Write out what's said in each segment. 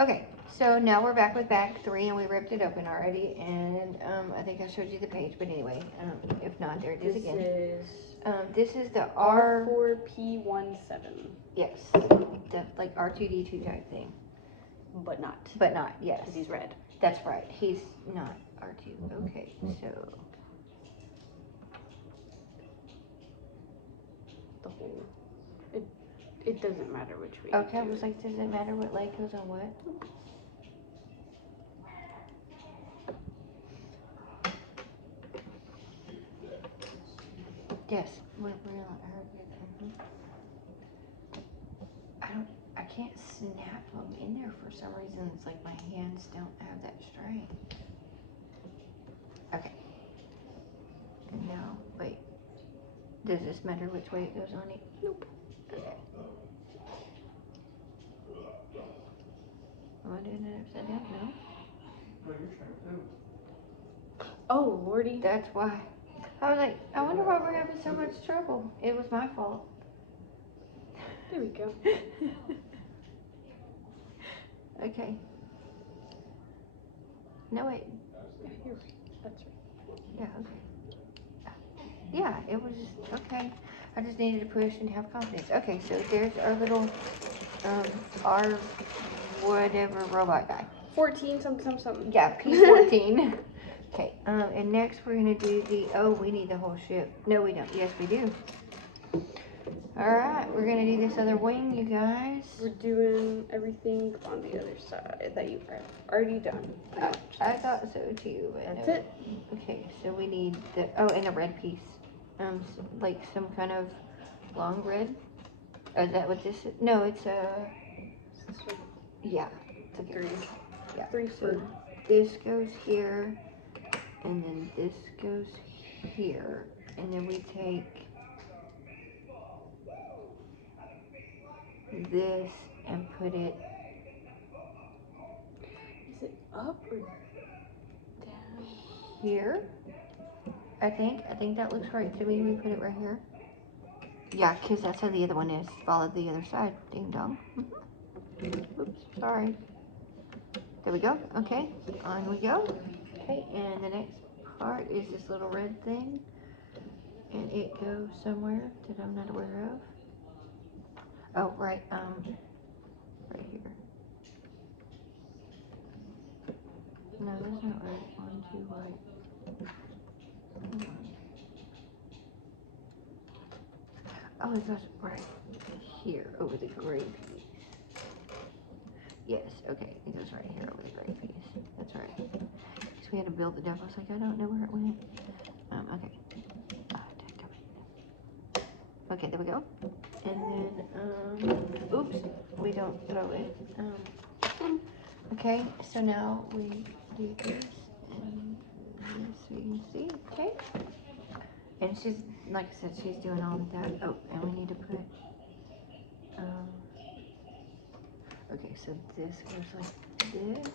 Okay, so now we're back with bag 3, and we ripped it open already, and I think I showed you the page, but anyway, if not, there it is again. This is the R4P17. Yes, the like R2D2 type thing. But not. But not, yes. Because he's red. That's right, he's not R2. Okay, so The whole. It doesn't matter which way. okay, I was like, does it matter what light goes on what? Yes, we're I can't snap them in there for some reason. It's like my hands don't have that strength. Okay. And now, wait. Does this matter which way it goes on it? Nope. Okay. Am I doing it upside down? No. Oh, lordy. That's why. I was like, I wonder why we're having so much trouble. It was my fault. There we go. Okay. No, wait. Yeah, you're right. That's right. Yeah, okay. Yeah, it was okay. I just needed to push and have confidence. Okay, so there's our little, our whatever robot guy. 14 something. Yeah, P14. Okay, and next we're gonna do the, oh, we need the whole ship. No, we don't. Yes, we do. Alright, we're gonna do this other wing, you guys. We're doing everything on the other side that you've already done. I thought so too. That's it. Okay, so we need the, oh, and a red piece. Like some kind of long red. Oh, is that what this is? No, it's a, yeah. It's a 3. Yeah. 3 So for. this goes here, and then this goes here, and then we take this and put it. Is it up or down? Here, I think that looks right to me. We put it right here. Yeah, because that's how the other one is. Follow the other side. Ding dong. Oops, sorry. There we go. Okay, on we go. Okay, and the next part is this little red thing. And it goes somewhere that I'm not aware of. Oh, right, right here. No, that's not right. 1, 2, right. Oh, it goes right here over the gray piece. Yes, okay, it goes right here over the gray piece. That's right. So we had to build it up. I was like, I don't know where it went. Okay. Okay, there we go. And then, oops, we don't throw it. Okay, so now we do this and this so you can see, okay? And she's, like I said, she's doing all of that. Oh, and we need to put, okay, so this goes like this.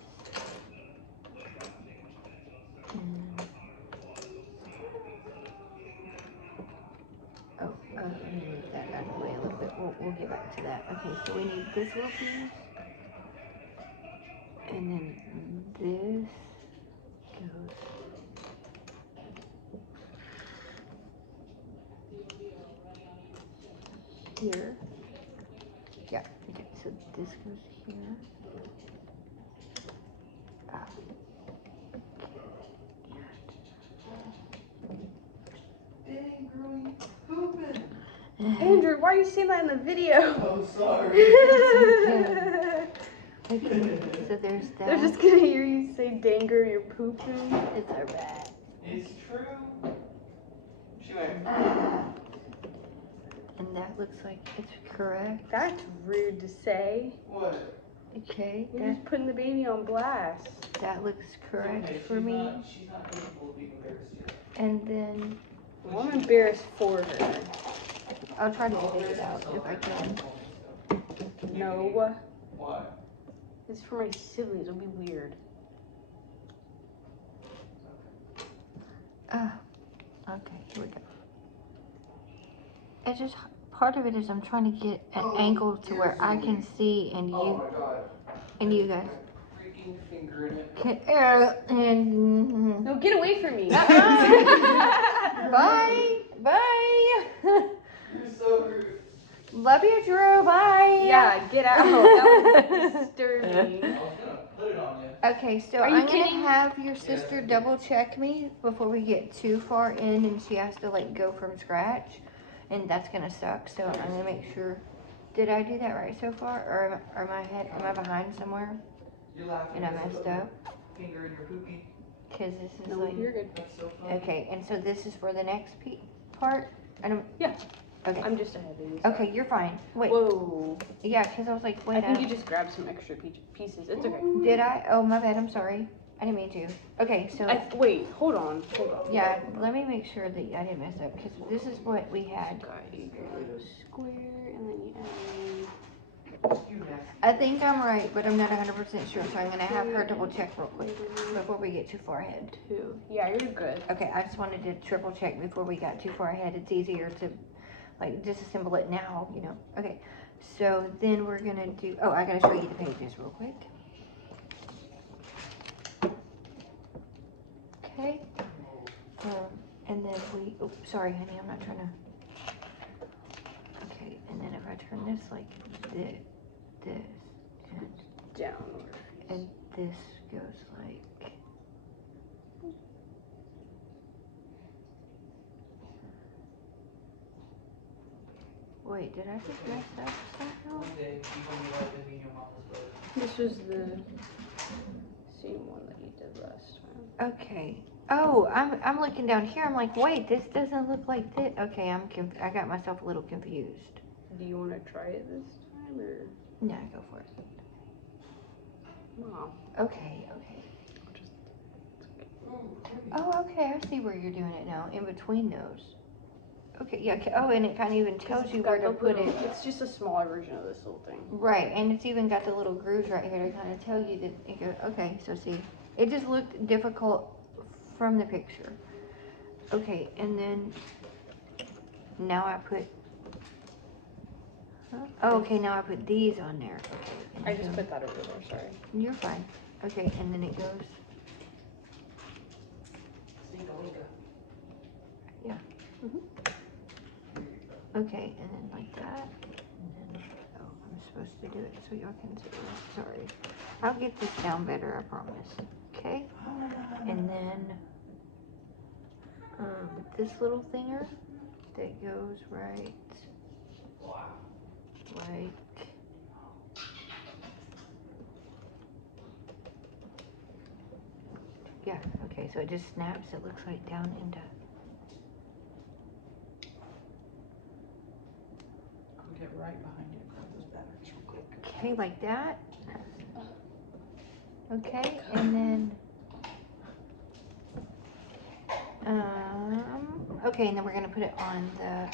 And, oh, let me move that out of the way a little bit. We'll get back to that. Okay, so we need this little piece. And then this goes here. Yeah, okay, so this goes here. Dang, girl, you pooping. Andrew, why are you saying that in the video? Oh, sorry. Okay, so there's that. They're just gonna hear you say, Danger, you're pooping. It's a rat. It's true. She went. And that looks like it's correct. That's rude to say. What? Okay, You're just putting the baby on blast. that looks correct Okay, for me. She's not capable of being embarrassed yet. And then Well, I'm embarrassed for her. I'll try to edit it out if I can. No. Why? It's for my siblings. It'll be weird. Okay, here we go. It's just part of it is I'm trying to get an angle to where I can see and Oh you my god. and you guys Freaking finger in it. can. And No, get away from me. bye, bye. You're so rude. Love you, Drew. Bye. Yeah, get out. That was disturbing. I was gonna put it on you. Okay, so Are you I'm gonna kidding? have your sister double check me before we get too far in, and she has to like go from scratch, and that's gonna suck. So I'm gonna make sure. Did I do that right so far, or am I behind somewhere? You're laughing. And I because messed of up? the finger in your poopy. Cause this is No, like you're good. That's so funny. okay, and so this is for the next part. I don't. Yeah. Okay. I'm just ahead of you. Okay, you're fine. Wait. Whoa. Yeah, cause I was like, wait. I think you just grabbed some extra pieces. It's okay. Did I? Oh, my bad. I'm sorry. I didn't mean to. Okay, so. Wait, hold on. Yeah, let me make sure that I didn't mess up, because this is what we had. Got your little square, and then you I think I'm right, but I'm not 100% sure, so I'm going to have her double check real quick before we get too far ahead. add 2. Yeah, you're good. Okay, I just wanted to triple check before we got too far ahead. It's easier to, like, disassemble it now, you know. Okay, so then we're going to do, oh, I got to show you the pages real quick. Okay. And then we, oh, sorry, honey, I'm not trying to. Okay, and then if I turn this like this, Downward. and this goes like. Wait, did I just mess up somehow? One day, you told me like to be your mama's brother. This was the same one that you did last time. Okay. Oh, I'm looking down here. I'm like, wait, this doesn't look like this. Okay, I got myself a little confused. Do you want to try it this time, or? No, go for it. Mom. Okay. Oh, okay. I see where you're doing it now. In between those. Okay, yeah. Oh, and it kind of even tells you where to put it. It's just a smaller version of this little thing. Right, and it's even got the little grooves right here to kind of tell you that it goes. Okay, so see, it just looked difficult from the picture. Okay, and then now I put. Oh, okay, now I put these on there. Okay. I just put that over there, sorry. You're fine. Okay, and then it goes. Yeah. Okay, and then like that. And then, oh, I'm supposed to do it so y'all can see. Sorry. I'll get this down better, I promise. Okay? And then this little thinger that goes right like yeah, okay, so it just snaps, it looks like down into. I'll get right behind you and grab those batteries real quick. Okay, like that. Okay, and then okay, and then we're gonna put it on the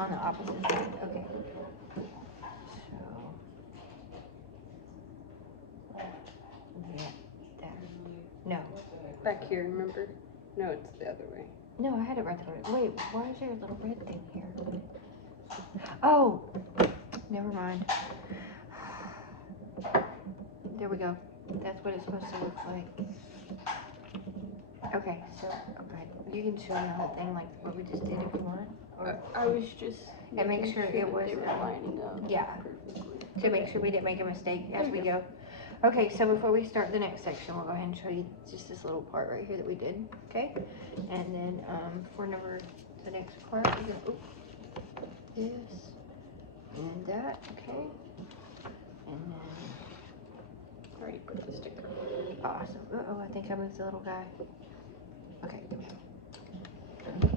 on the opposite side. Okay. So yeah, there. No. Back here, remember? No, it's the other way. No, I had it right there. Wait, why is there a little red thing here? Oh, never mind. There we go. That's what it's supposed to look like. Okay, so okay, you can show me the whole thing like what we just did if you want, or I was just and make making sure it that was they were lining up. yeah, Perfectly. to make sure we didn't make a mistake as we go. Okay, so before we start the next section, we'll go ahead and show you just this little part right here that we did. Okay, and then for the next part, we go this and that. Okay, and then. Already put the sticker. Awesome. Uh-oh, I think I moved the little guy. Okay, there we go. Okay.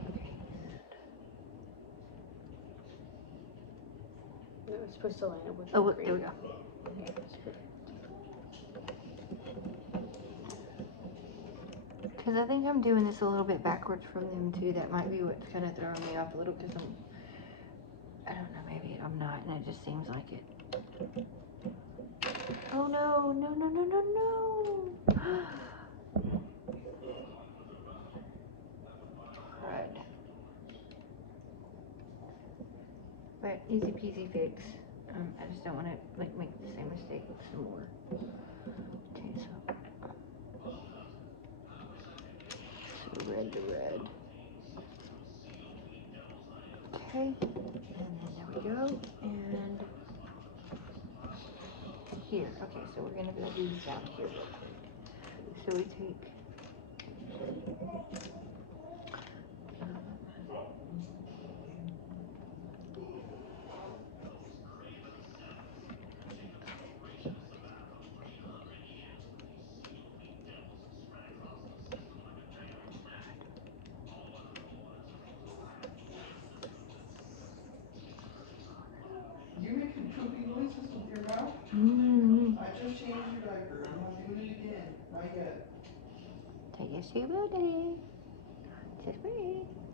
No, it's supposed to line up with Oh, the there we go. Okay, that's perfect. Because I think I'm doing this a little bit backwards from them too. That might be what's kind of throwing me off a little because I don't know, maybe I'm not, and it just seems like it. Oh no, no, no, no, no, no. Crud. that easy peasy fix. I just don't want to like make the same mistake with some more. Okay, so red to red. Okay, and then there we go. And here. Okay, so we're gonna build these out here real quick. So we take. You making poopy noises with your mouth? I just changed your diaper. I'm not doing it again. Not yet. Take your sweet buddy. Just wait.